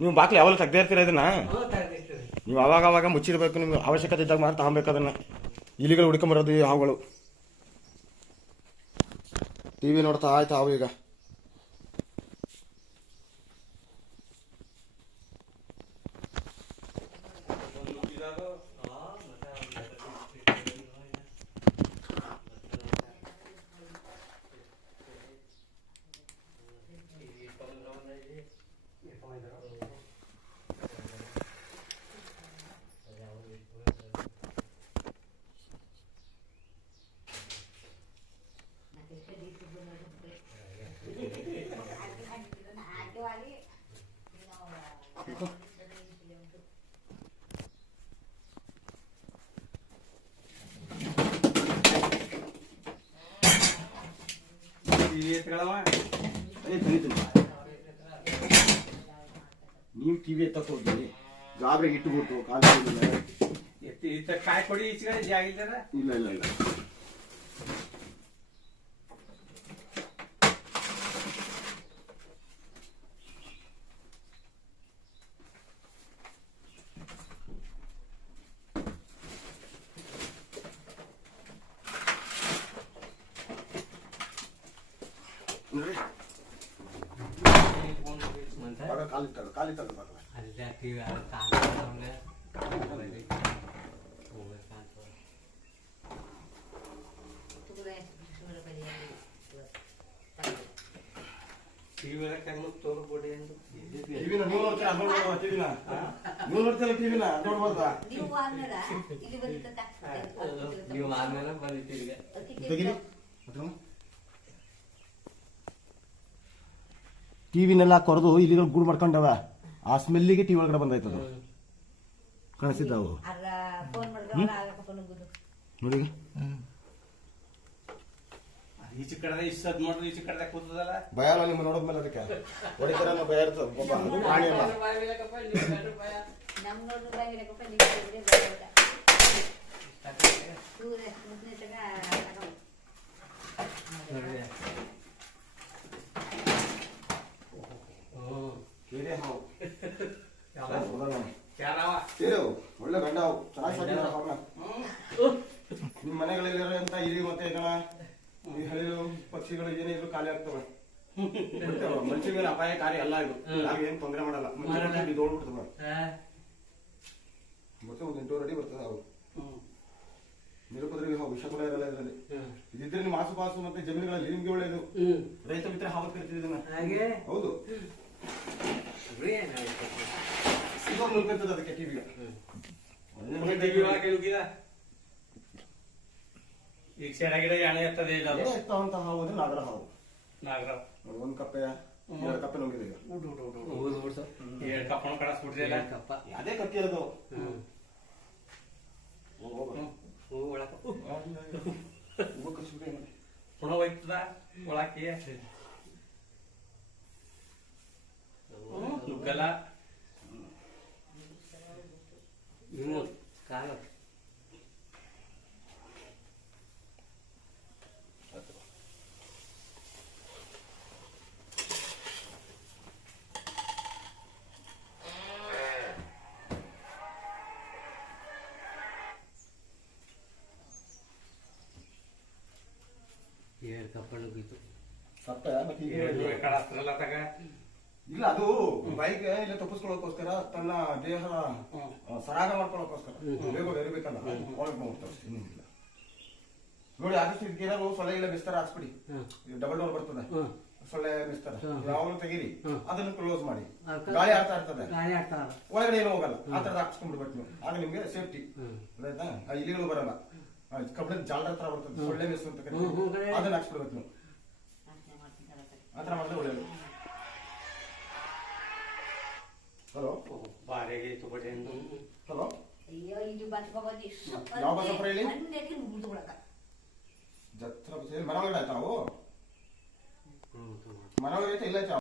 ನೀವು ಬಾಕ್ಲಿ ಯಾವಾಗ ತೆಗ್ದೇ ಇರ್ತೀರ ಇದನ್ನ? ನೀವು ಅವಾಗ ಅವಾಗ ಮುಚ್ಚಿರ್ಬೇಕು. ನಿಮ್ಗೆ ಅವಶ್ಯಕತೆ ಇದ್ದಾಗ ಮಾತ್ರ ತಗೊಬೇಕು ಅದನ್ನ. ಇಲಿಗಳು ಹುಡ್ಕೊಂಬರೋದು ಈ ಹಾವುಗಳು. ಟಿವಿ ನೋಡ್ತಾ ಆಯ್ತು ಹಾವು ಈಗ. ನೀವು ಟಿವಿ ಎತ್ತಕ್ಕೆ ಹೋಗಿ ಗಾಬ್ರೆ ಇಟ್ಟುಬಿಟ್ಟು ಕಾಯಿ ಕೊಡಿ ಈಚೆ ಜಾಗ ಇಲ್ಲ ಇಲ್ಲ ಇಲ್ಲ. ಕಾಲಿ ತಗ ಟಿವಿನೆಲ್ಲ ಕೊರೆದು ಇಲಿಗಳು ಗೂಡು ಮಾಡ್ಕೊಂಡವ. ಆ ಸ್ಮೆಲ್ಲಿಗೆ ಟಿವಿ ಒಳಗಡೆ ಬಂದಾಯ್ತದ. ಕಾಣಿಸಿದ್ದಾವು ನೋಡಿ. ಈಚೆ ಕಡೆ ಇಷ್ಟದ್ ನೋಡ್ರಿ, ಈಚೆ ಕಡೆ ಕೂತದಲ್ಲ ಭಯ ಅಲ್ಲ ನಿಮ್ಮ ನೋಡಿದ್ಮೇಲೆ. ಅದಕ್ಕೆ ಹೊಡಿತಾರ ಭಯ ಇರ್ತದೆ. ಪ್ರಾಣಿ ಅಲ್ಲ. ಒಳ್ಳೆ ಗಂಡ ಚೆನ್ನಾಗಿ ಸಾಕಿದಾರ ಅವ್ರನ್ನ. ನಿಮ್ ಮನೆಗಳಲ್ಲಿರೋಂತ ಇಲಿ ಮತ್ತೆ ಈ ಹಳ್ಳಿ ಪಕ್ಷಿಗಳು ಏನೇ ಇದ್ರು ಖಾಲಿ ಆಗ್ತವೆ. ಮನುಷ್ಯ ಮೇಲೆ ಅಪಾಯಕಾರಿ ಅಲ್ಲ ಇದು. ಯಾರು ಏನ್ ತೊಂದರೆ ಮಾಡಲ್ಲ. ದೋಡ್ಬಿಡ್ತದ ಮತ್ತೆ ಒಂದು 8 ಅಡಿ ಬರ್ತದೆ. ಅವು ನಿರುಪದ್ರವಿ ಹಾವು, ವಿಷ ಕೂಡ ಇರಲ್ಲ ಇದರಲ್ಲಿ. ಇದಿದ್ರೆ ನಿಮ್ಮ ಆಸುಪಾಸು ಮತ್ತೆ ಜಮೀನುಗಳಲ್ಲಿ ನಿಮ್ಗೆ ಒಳ್ಳೇದು. ರೈತ ಮಿತ್ರ ಹಾವು ಕರಿತೀವಿ ಇದನ್ನ. ಹೌದು, ಅದಕ್ಕೆ ಟಿವಿ ಈಗ ಸೆಡ ಗಿಡ ಎಣೆ ಇರ್ತದೆ. ಎತ್ತವಂತ ಹಾವು ಅಂದ್ರೆ ನಾಗರ ಹಾವು. ಒಂದ್ ಕಪ್ಪೆ 2 ಕಪ್ಪೆ ನುಂಗಿದೆ. 2 ಕಪ್ಪನ ಕಳಿಸ್ಬಿಟ್ರಿ. ಅದೇ ಕತ್ತಿ ಇರೋದು. ಪುನಃ ಹೋಯ್ತದ ಒಳಕ್ಕೆ ನುಗ್ಗಲ್ಲ. ಕಾಲ ಇಲ್ಲ, ಅದು ಬೈಕ್ ಇಲ್ಲ ತಪ್ಪಿಸ್ಕೊಳ್ಳೋಕೋಸ್ಕರ ತನ್ನ ದೇಹ ಸರಾಗ ಮಾಡ್ಕೊಳ್ಳೋಕೋಸ್ಕರ ಬೇಗ ಬೆರಿಬೇಕಲ್ಲ ಒಳಗೆ ಹೋಗ್ತಾರೆ. ಇನ್ನೊಂದಿಲ್ಲ ನೋಡಿ. ಆದಷ್ಟು ಇದಕ್ಕೇನಾದ್ರು ಸೊಳ್ಳೆ ಇಲ್ಲ ಬಿಸ್ತಾರ ಹಾಕ್ಸ್ಬಿಡಿ. ಡಬಲ್ ಡೋರ್ ಬರ್ತದೆ, ಸೊಳ್ಳೆ ಬಿಸ್ತಾರ ಯಾವಾಗ ತೆಗೀರಿ. ಅದನ್ನು ಕ್ಲೋಸ್ ಮಾಡಿ. ಗಾಳಿ ಆಡ್ತಾ ಇರ್ತದೆ, ಒಳಗಡೆ ಏನೂ ಹೋಗಲ್ಲ. ಆ ತರದ ಹಾಕ್ಸ್ಕೊಂಡ್ಬಿಡ್ಬೇಕು ನೀವು. ಆಗ ನಿಮ್ಗೆ ಸೇಫ್ಟಿ. ಆಯ್ತಾ? ಆ ಇಲಿಗಳು ಬರಲ್ಲ. ಕಬ್ಬಣದ ಜಾಲದ ಹತ್ರ ಬರ್ತದೆ, ಸೊಳ್ಳೆ ಮೆಸ್ಸು ಅಂತ ಕರೀತೀವಿ. ಅದನ್ನ ಹಾಕ್ಸ್ಬಿಡ್ಬೇಕು ನೀವು. ಆತರ ಮಾಡಿದ್ರೆ ಒಳ್ಳೇದು. ಹಲೋ, ಹಲೋ, ಯಾವ ಬಸಪ್ಪ ಹೇಳಿ? ಜತ್ರ ಮನವಗಡೆ ಆಯ್ತಾ? ಅವು ಮನವಗಡೆ ಐತೆ ಇಲ್ಲ ಆಯ್ತಾ?